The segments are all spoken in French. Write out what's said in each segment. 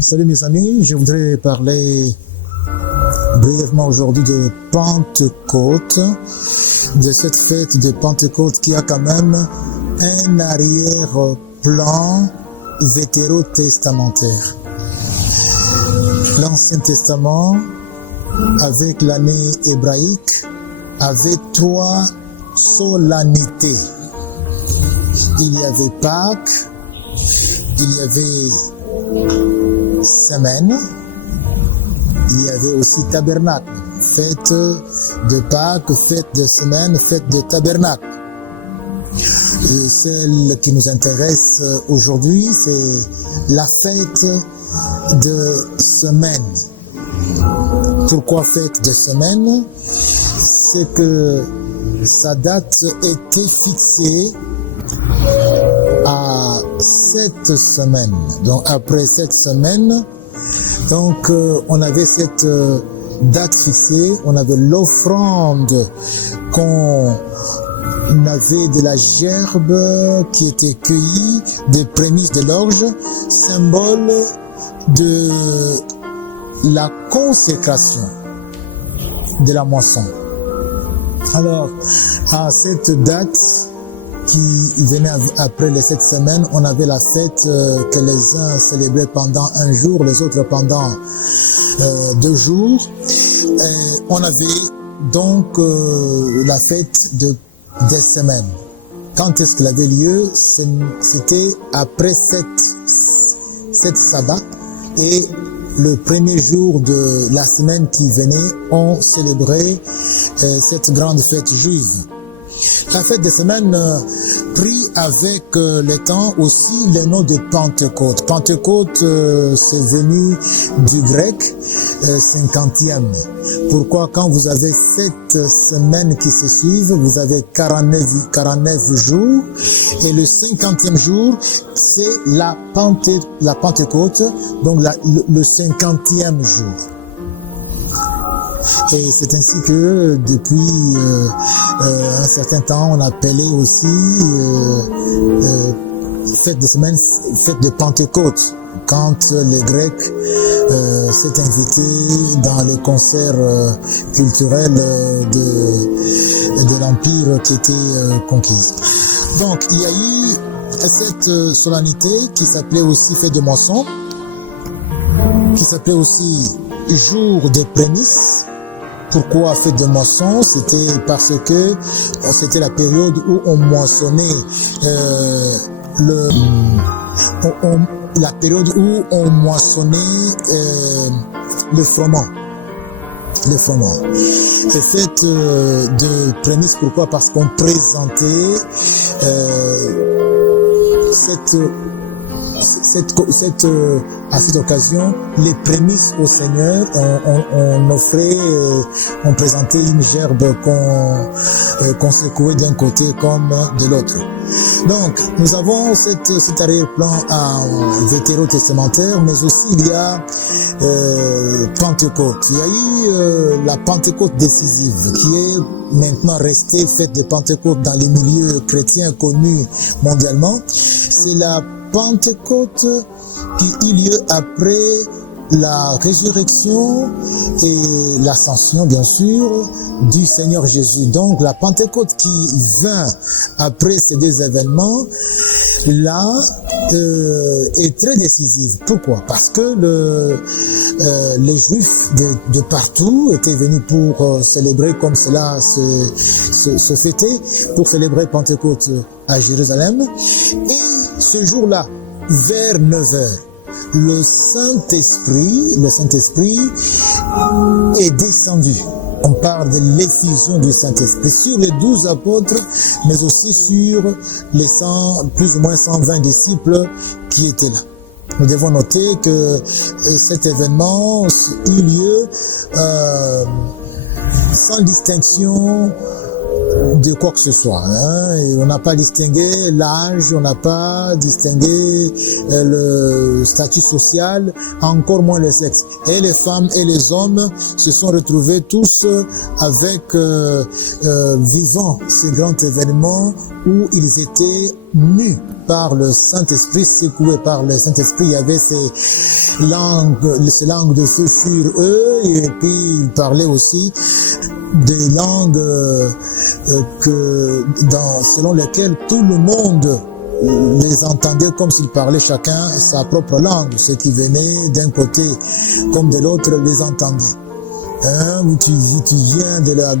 Salut mes amis, je voudrais parler brièvement aujourd'hui de Pentecôte, de cette fête de Pentecôte qui a quand même un arrière-plan vétérotestamentaire. L'Ancien Testament, avec l'année hébraïque, avait 3 solennités. Il y avait Pâques, il y avait Semaine, il y avait aussi Tabernacle, fête de Pâques, fête de Semaine, fête de Tabernacle. Et celle qui nous intéresse aujourd'hui, c'est la fête de Semaine. Pourquoi fête de Semaine? C'est que sa date était fixée à 7 semaines. Donc après 7 semaines, donc on avait cette date fixée, on avait l'offrande qu'on avait de la gerbe qui était cueillie, des prémices de l'orge, symbole de la consécration de la moisson. Alors, à cette date qui venait après les 7 semaines, on avait la fête que les uns célébraient pendant un jour, les autres pendant 2 jours. Et on avait donc la fête des semaines. Quand est-ce qu'elle avait lieu? C'était après 7 sabbats, et le premier jour de la semaine qui venait, on célébrait cette grande fête juive. La fête des semaines prit avec le temps aussi le nom de Pentecôte. Pentecôte, c'est venu du grec 50e. Pourquoi? Quand vous avez 7 semaines qui se suivent, vous avez 49 jours, et le 50e jour, c'est la Pentecôte, donc le 50e jour. Et c'est ainsi que depuis un certain temps, on appelait aussi fête de semaine, fête de Pentecôte, quand les Grecs s'étaient invités dans les concerts culturels de l'Empire qui était conquis. Donc il y a eu cette solennité qui s'appelait aussi fête de moisson, qui s'appelait aussi jour des prémices. Pourquoi fête de moisson? C'était parce que c'était la période où on moissonnait la période où on moissonnait le froment. Et fête de prémices, pourquoi? Parce qu'on présentait à cette occasion les prémices au Seigneur. On offrait, on présentait une gerbe qu'on secouait d'un côté comme de l'autre. Donc nous avons cet arrière-plan vétérotestamentaire, mais aussi il y a Pentecôte. Il y a eu la Pentecôte décisive qui est maintenant restée fête de Pentecôte dans les milieux chrétiens connus mondialement. C'est la Pentecôte qui eut lieu après la résurrection et l'ascension, bien sûr, du Seigneur Jésus. Donc la Pentecôte qui vint après ces 2 événements là est très décisive. Pourquoi? Parce que les Juifs de partout étaient venus pour célébrer comme cela se fêtait, pour célébrer Pentecôte à Jérusalem. Et ce jour-là, vers 9h, le Saint-Esprit est descendu. On parle de l'effusion du Saint-Esprit sur les 12 apôtres, mais aussi sur les plus ou moins 120 disciples qui étaient là. Nous devons noter que cet événement eut lieu sans distinction de quoi que ce soit. Et on n'a pas distingué l'âge, on n'a pas distingué le statut social, encore moins le sexe. Et les femmes et les hommes se sont retrouvés tous avec vivant ce grand événement où ils étaient mus par le Saint-Esprit, secoués par le Saint-Esprit. Il y avait ces langues de feu sur eux, et puis ils parlaient aussi des langues selon lesquelles tout le monde les entendait comme s'ils parlaient chacun sa propre langue. Ceux qui venaient d'un côté comme de l'autre les entendaient. Tu viens de la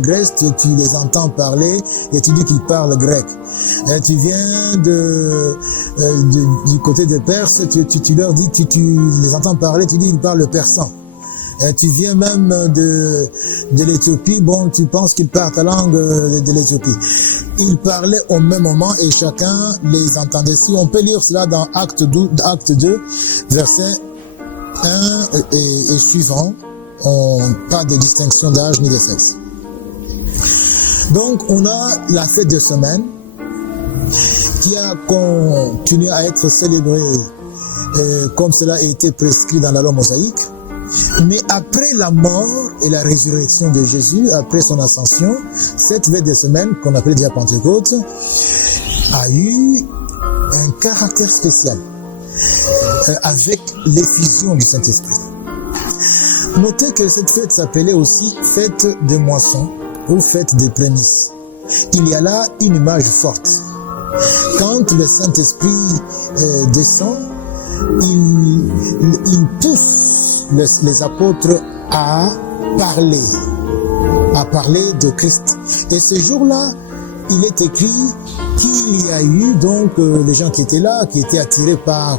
Grèce, tu les entends parler et tu dis qu'ils parlent grec. Tu viens du côté de Perse, tu leur dis, tu les entends parler, tu dis qu'ils parlent persan. Tu viens même de l'Éthiopie, bon, tu penses qu'ils parlent la langue de l'Éthiopie. Ils parlaient au même moment et chacun les entendait. Si on peut lire cela dans Acte 2, verset 1 et suivant, pas de distinction d'âge ni de sexe. Donc, on a la fête de semaine qui a continué à être célébrée comme cela a été prescrit dans la loi mosaïque. Mais après la mort et la résurrection de Jésus, après son ascension, cette fête de semaine, qu'on appelait déjà Pentecôte, a eu un caractère spécial avec l'effusion du Saint-Esprit. Notez que cette fête s'appelait aussi fête de moisson ou fête des prémices. Il y a là une image forte. Quand le Saint-Esprit descend, il pousse les apôtres à parler de Christ. Et ce jour-là, il est écrit qu'il y a eu donc les gens qui étaient là, qui étaient attirés par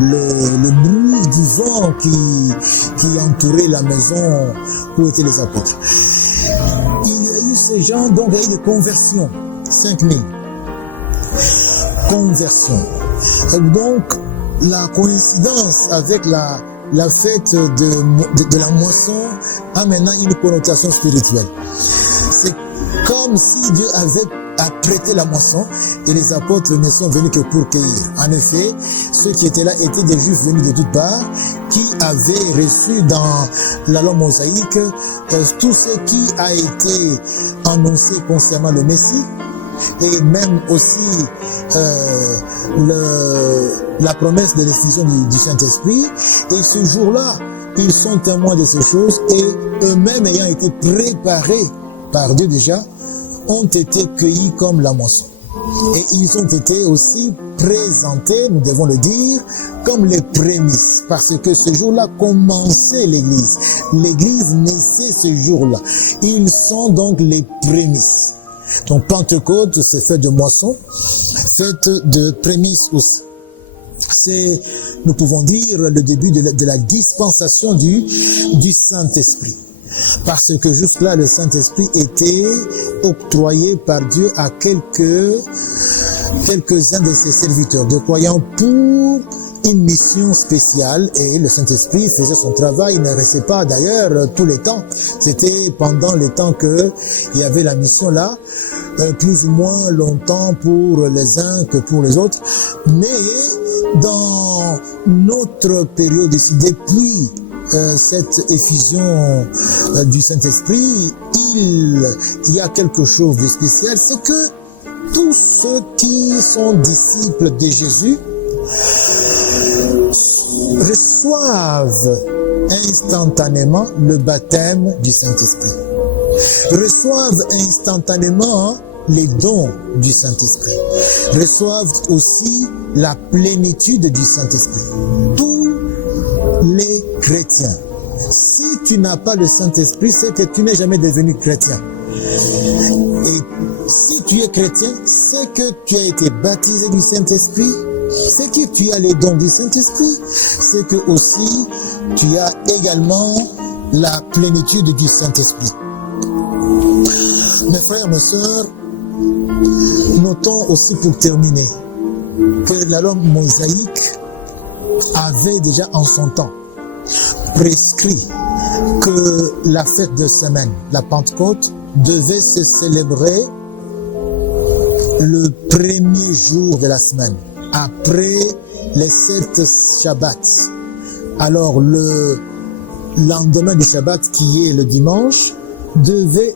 le bruit du vent qui entourait la maison où étaient les apôtres. Il y a eu ces gens, donc il y a eu des conversions, 5000 conversions. Donc la coïncidence avec la fête de la moisson a maintenant une connotation spirituelle. C'est comme si Dieu avait apprêté la moisson et les apôtres ne sont venus que pour cueillir. En effet, ceux qui étaient là étaient des Juifs venus de toutes parts qui avaient reçu dans la loi mosaïque tout ce qui a été annoncé concernant le Messie et même aussi la promesse de l'effusion du Saint-Esprit. Et ce jour-là, ils sont témoins de ces choses et eux-mêmes ayant été préparés par Dieu déjà, ont été cueillis comme la moisson. Et ils ont été aussi présentés, nous devons le dire, comme les prémices. Parce que ce jour-là commençait l'Église. L'Église naissait ce jour-là. Ils sont donc les prémices. Donc Pentecôte, c'est fête de moisson, fête de prémices aussi. C'est, nous pouvons dire, le début de la dispensation du Saint-Esprit. Parce que jusque-là, le Saint-Esprit était octroyé par Dieu à quelques-uns de ses serviteurs, de croyants pour une mission spéciale, et le Saint-Esprit faisait son travail. Il ne restait pas d'ailleurs tous les temps. C'était pendant le temps qu'il y avait la mission là, plus ou moins longtemps pour les uns que pour les autres. Mais dans notre période ici, depuis cette effusion du Saint-Esprit, il y a quelque chose de spécial, c'est que tous ceux qui sont disciples de Jésus reçoivent instantanément le baptême du Saint-Esprit, reçoivent instantanément les dons du Saint-Esprit, reçoivent aussi la plénitude du Saint-Esprit. Tous les chrétiens. Si tu n'as pas le Saint-Esprit, c'est que tu n'es jamais devenu chrétien. Et si tu es chrétien, c'est que tu as été baptisé du Saint-Esprit, c'est que tu as les dons du Saint-Esprit, c'est que aussi tu as également la plénitude du Saint-Esprit. Mes frères, mes sœurs, notons aussi pour terminer que la loi mosaïque avait déjà en son temps prescrit que la fête de semaine, la Pentecôte, devait se célébrer le premier jour de la semaine, après les 7 Shabbats. Alors le lendemain du Shabbat, qui est le dimanche, devait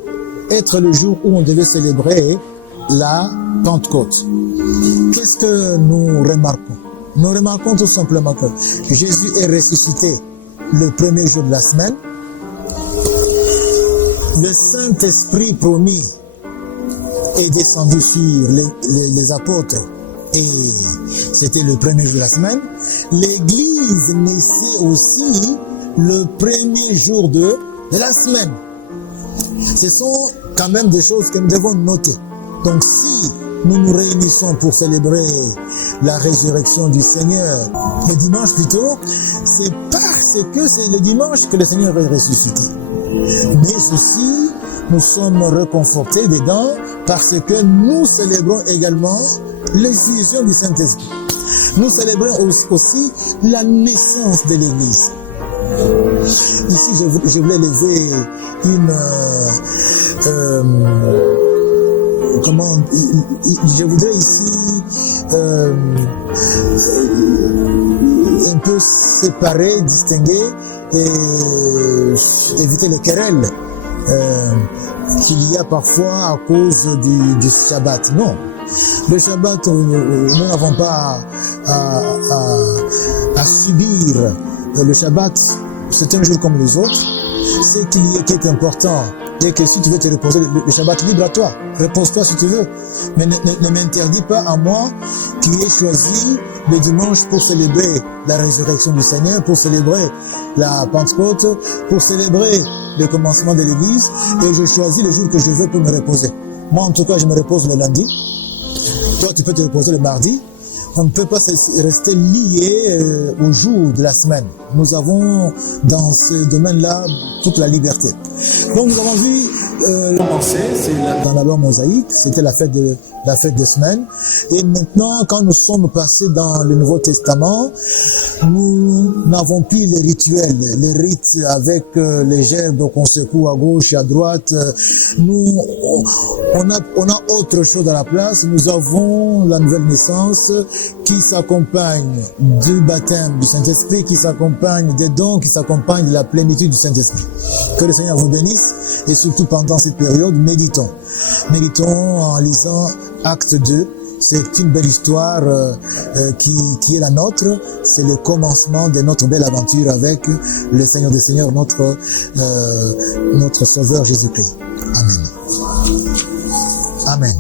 être le jour où on devait célébrer la Pentecôte. Qu'est-ce que nous remarquons? Nous remarquons tout simplement que Jésus est ressuscité le premier jour de la semaine. Le Saint-Esprit promis est descendu sur les apôtres et c'était le premier jour de la semaine. L'Église naissait aussi le premier jour de la semaine. Ce sont quand même des choses que nous devons noter. Donc si nous nous réunissons pour célébrer la résurrection du Seigneur, le dimanche plutôt, c'est parce que c'est le dimanche que le Seigneur est ressuscité. Mais aussi, nous sommes réconfortés dedans parce que nous célébrons également l'effusion du Saint-Esprit. Nous célébrons aussi la naissance de l'Église. Ici, je voulais lever je voudrais ici un peu séparer, distinguer et éviter les querelles qu'il y a parfois à cause du Shabbat. Non, le Shabbat, nous n'avons pas à subir le Shabbat. C'est un jour comme les autres. C'est qu'il y a quelque important et que si tu veux te reposer le Shabbat, libre à toi, repose-toi si tu veux, mais ne m'interdis pas à moi qui ai choisi le dimanche pour célébrer la résurrection du Seigneur, pour célébrer la Pentecôte, pour célébrer le commencement de l'Église, et je choisis le jour que je veux pour me reposer. Moi en tout cas je me repose le lundi, toi tu peux te reposer le mardi. On ne peut pas rester lié au jour de la semaine. Nous avons dans ce domaine-là toute la liberté. Donc nous avons vu dans la loi mosaïque, c'était la fête de semaine. Et maintenant, quand nous sommes passés dans le Nouveau Testament, nous n'avons plus les rituels, les rites avec les gerbes qu'on secoue à gauche et à droite. Nous, on a autre chose à la place. Nous avons la nouvelle naissance qui s'accompagne du baptême du Saint-Esprit, qui s'accompagne des dons, qui s'accompagne de la plénitude du Saint-Esprit. Que le Seigneur vous bénisse et surtout pendant cette période, méditons. Méditons en lisant Acte 2. C'est une belle histoire qui est la nôtre. C'est le commencement de notre belle aventure avec le Seigneur des Seigneurs, notre Sauveur Jésus-Christ. Amen. Amen.